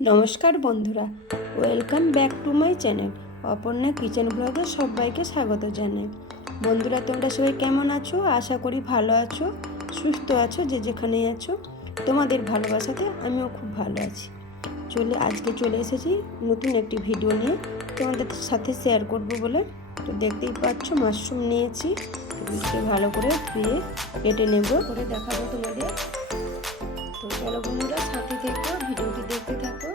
নমস্কার বন্ধুরা, welcome back to my channel Aparna kitchen ব্লগে সবাইকে স্বাগত জানাই। বন্ধুরা, তোমরা সবাই কেমন আছো? আশা করি ভালো আছো, সুস্থ আছো। যে যেখানেই আছো, তোমাদের ভালোবাসাতে আমিও খুব ভালো আছি। আজকে চলে এসেছি নতুন একটি ভিডিও নিয়ে তোমাদের সাথে শেয়ার করব বলে। তো দেখতেই পাচ্ছ, মাশরুম নিয়েছি, এগুলোকে ভালো করে ধুয়ে কেটে নেব, করে দেখাবো তোমাদের। তো চলো বন্ধুরা, সাথে থেকো, ভিডিওটি দেখতে থাকো।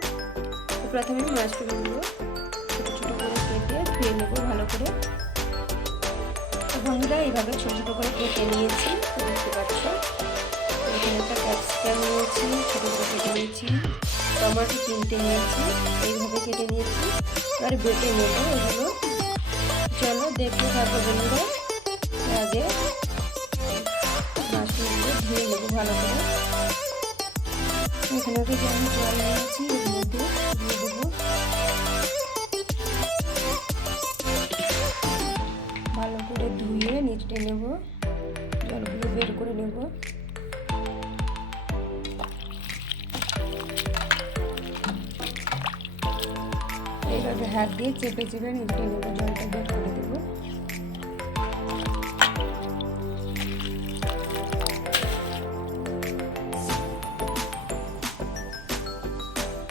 তো প্রথমে মাশরুমগুলো ছোটো ছোটো করে কেটে ধুয়ে নেবো ভালো করে। তো বন্ধুরা, এইভাবে ছোটো ছোটো করে কেটে নিয়েছি, দেখতে পাচ্ছ। এখানে একটা ক্যাপসিকাম নিয়েছি, ছোটো ছোটো কেটে নিয়েছি। টমেটো 3টে নিয়েছি, এইভাবে কেটে নিয়েছি। এবার বেটে নেবো এগুলো। চলো দেখতে থাকো বন্ধুরা। আগে মাশরুমগুলো ধুয়ে নেবো ভালো করে। এখানে থেকে আমি জল নিয়েছি, এর মধ্যে দিয়ে দেবো। ভালো করে ধুয়ে নিচড়ে নেব, জলগুলো বের করে নেব। এইভাবে হাত দিয়ে চেপে চেপে নিচড়ে নেব, জলটা বের করে দেবো।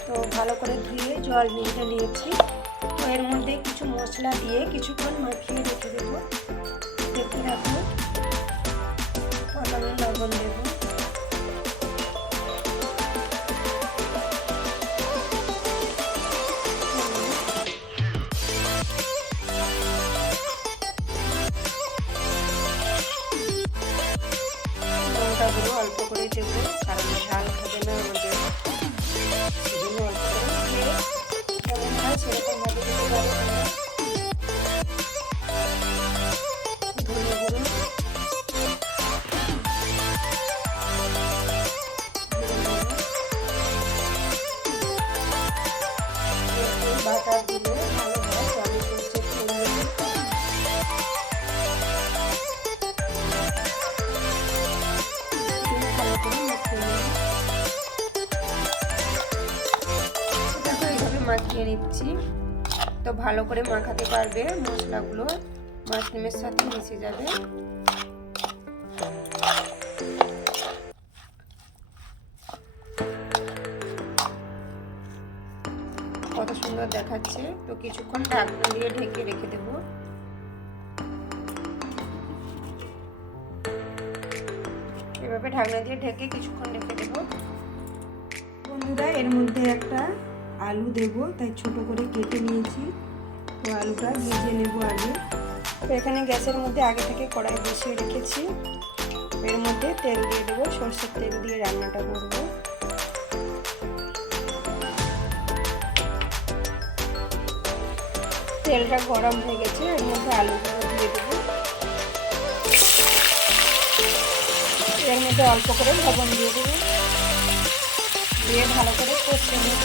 তো ভালো করে ধুয়ে জল নিয়ে নিয়েছি। তো এর মধ্যে কিছু মশলা দিয়ে কিছুক্ষণ মাখিয়ে রেখে দেবো। দেখতে রাখবো। প্রথমে লবণ দেব, লঙ্কাগুলো অল্প করে দেবো, কারণ ঝাল খাবে না আমাদের, সেজন্য অল্প করে দিয়ে কেমন হয় সেরকম ভাবে দিতে পারো। ধনে গুঁড়ো, বাটা দিলে ভালো হয়, টমেটো সরষের তেল দেবো। ভালো করে মাখিয়ে নেব। দেখো, এইভাবে মাখিয়ে নিচ্ছি। তো ভালো করে মাখাতে পারবে, মশলাগুলো মাশরুমের সাথে মিশে যাবে। কত সুন্দর দেখাচ্ছে। তো কিছুক্ষণ ঢাকনা দিয়ে ঢেকে রেখে দেব। এভাবে ঢাকনা দিয়ে ঢেকে কিছুক্ষণ রেখে দেব। বন্ধুরা, এর মধ্যে একটা আলু দেব, তাই ছোট করে কেটে নিয়েছি। তো আলুটা ভেজে নেব আগে। তো এখানে গ্যাসের মধ্যে আগে থেকে কড়াই বসিয়ে রেখেছি। এর মধ্যে তেল দিয়ে দেবো, সরষের তেল দিয়ে রান্নাটা করব। তেলটা গরম হয়ে গেছে, এর মধ্যে আলুগুলো দিয়ে দেবো। এর মধ্যে অল্প করে লবণ দিয়ে দেবো, দিয়ে ভালো করে কষে নেব।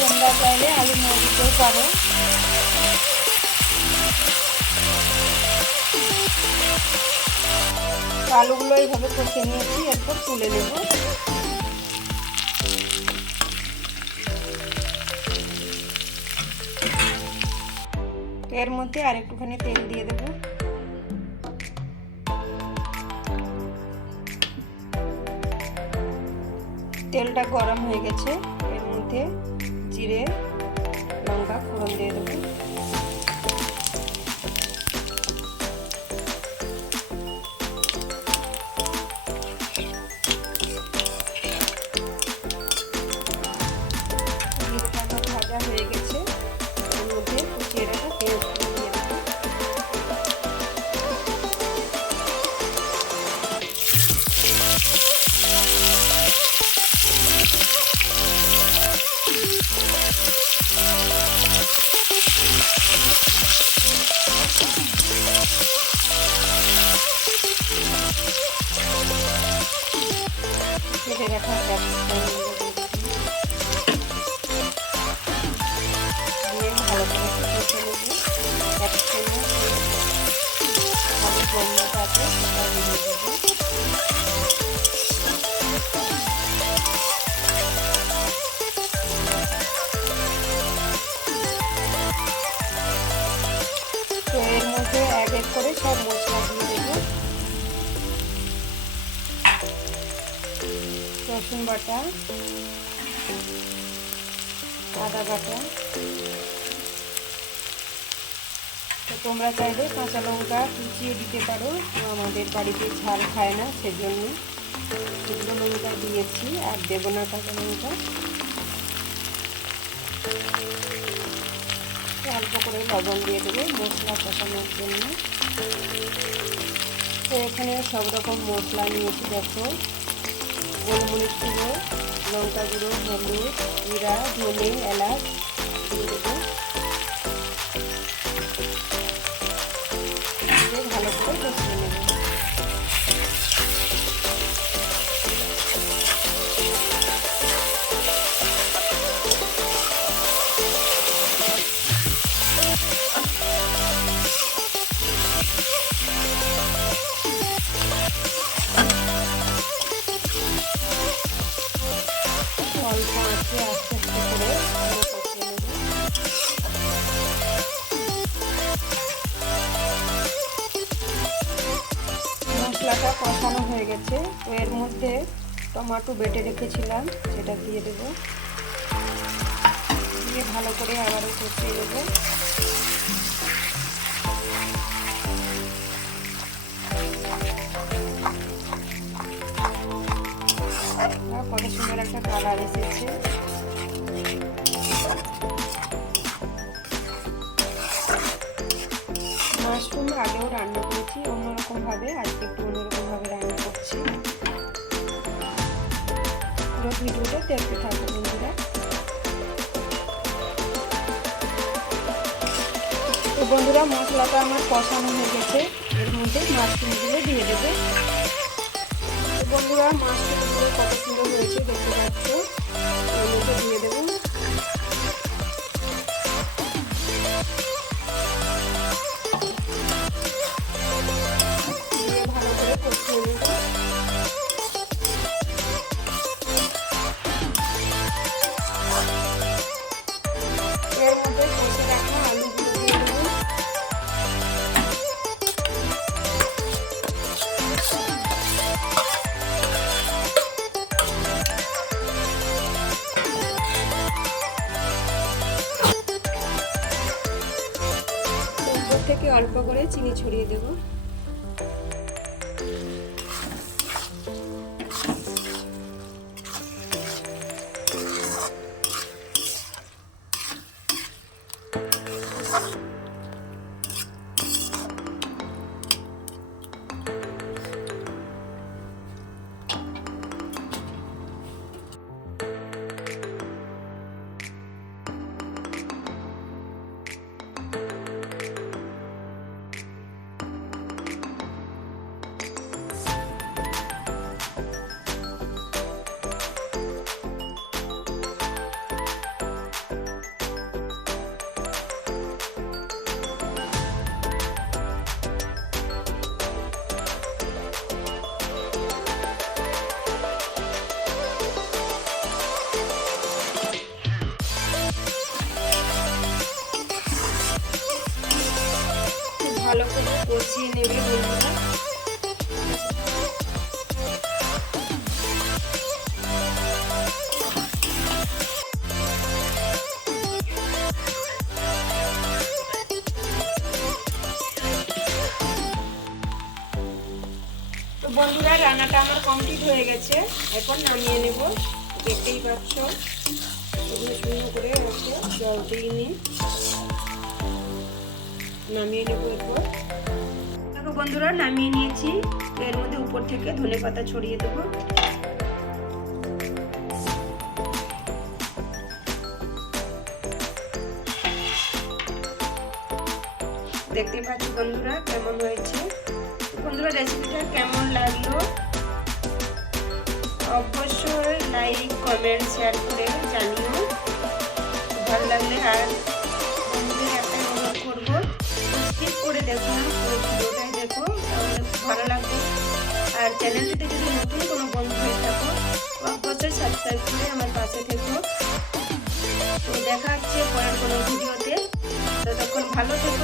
তোমরা চাইলে আলু না দিতেও পারো। আলুগুলো এইভাবে কষে নিয়েছি, এরপর তুলে নেব। এর মধ্যে আর একটুখানি তেল দিয়ে দেব। তেলটা গরম হয়ে গেছে, এর মধ্যে জিরে লঙ্কা ফোড়ন দিয়ে দেবো। জিরেটা ভাজা হয়ে গেছে, এর মধ্যে কুচিয়ে রাখা পেঁয়াজগুলো দিয়ে দেবো। কেটে রাখা ক্যাপসিকাম দিয়ে ভালো করে কষে নেব। ক্যাপসিকাম আলু গন্ধটা আছে সেটা দিয়ে দেবো। রসুন বাটা, আদা বাটা। তো তোমরা চাইলে কাঁচা লঙ্কা কুচিয়ে দিতে পারো, আমাদের বাড়িতে ঝাল খায় না সেজন্য শুকনো লঙ্কা দিয়েছি, আর দেবো না কাঁচা লঙ্কা। অল্প করে লবণ দিয়ে দেবো মশলা কষানোর জন্য। তো এখানে সব রকম মশলা নিয়েছি, দেখো গোলমরিচ গুঁড়ো, লঙ্কা গুঁড়ো, হলুদ, জিরা, ধনে, এলাচ দিয়ে দেবো। ভালো করে কষিয়ে নেব। অল্প আঁচে আস্তে আস্তে করে কষিয়ে নেব। মশলাটা কষানো হয়ে গেছে, তো এর মধ্যে টমেটো বেটে রেখেছিলাম সেটা দিয়ে দেব। দিয়ে ভালো করে আবারও কষিয়ে নেব। কত সুন্দর একটা কালার এসেছে। মাশরুম আগেও রান্না করেছি অন্যরকম ভাবে, আজকে একটু অন্যরকম ভাবে রান্না করছি। পুরো ভিডিওটা দেখতে থাকো বন্ধুরা। তো বন্ধুরা মশলাটা আমার কষানো হয়ে গেছে, এর মধ্যে মাশরুমগুলো দিয়ে দেবো। তো বন্ধুরা মাশরুমগুলো কত সুন্দর হয়েছে দেখতে পাচ্ছ, এর মধ্যে দিয়ে দেবো। ভালো করে কষিয়ে নেব। এর মধ্যে কষে রাখা আলুগুলো দিয়ে দেবো। উপর থেকে অল্প করে চিনি ছড়িয়ে দেবো। ভালো করে কষিয়ে নেবে বন্ধুরা। তো বন্ধুরা রান্নাটা আমার কমপ্লিট হয়ে গেছে, এখন নামিয়ে নেব। দেখতেই পাচ্ছ সুন্দর করে আছে, জল দিইনি, নামিয়ে নেব। এরপর দেখো বন্ধুরা নামিয়ে নিয়েছি, এর মধ্যে উপর থেকে ধনেপাতা ছড়িয়ে দেব। দেখতে পাচ্ছ বন্ধুরা কেমন হয়েছে। বন্ধুরা রেসিপিটা কেমন লাগলো অবশ্যই লাইক কমেন্ট শেয়ার করে জানিও। ভালো লাগলে আর বন্ধুদের একটা অনুরোধ করবো, স্কিপ করে দেখো না, পুরো ভিডিওটাই দেখো, তাহলে ভালো লাগবে। আর চ্যানেলটিতে যদি নতুন কোনো বন্ধু হয়ে থাকো অবশ্যই সাবস্ক্রাইব করে আমার পাশে থেকো। তো দেখা হচ্ছে পরের কোনো ভিডিওতে, ততক্ষণ ভালো থেকো।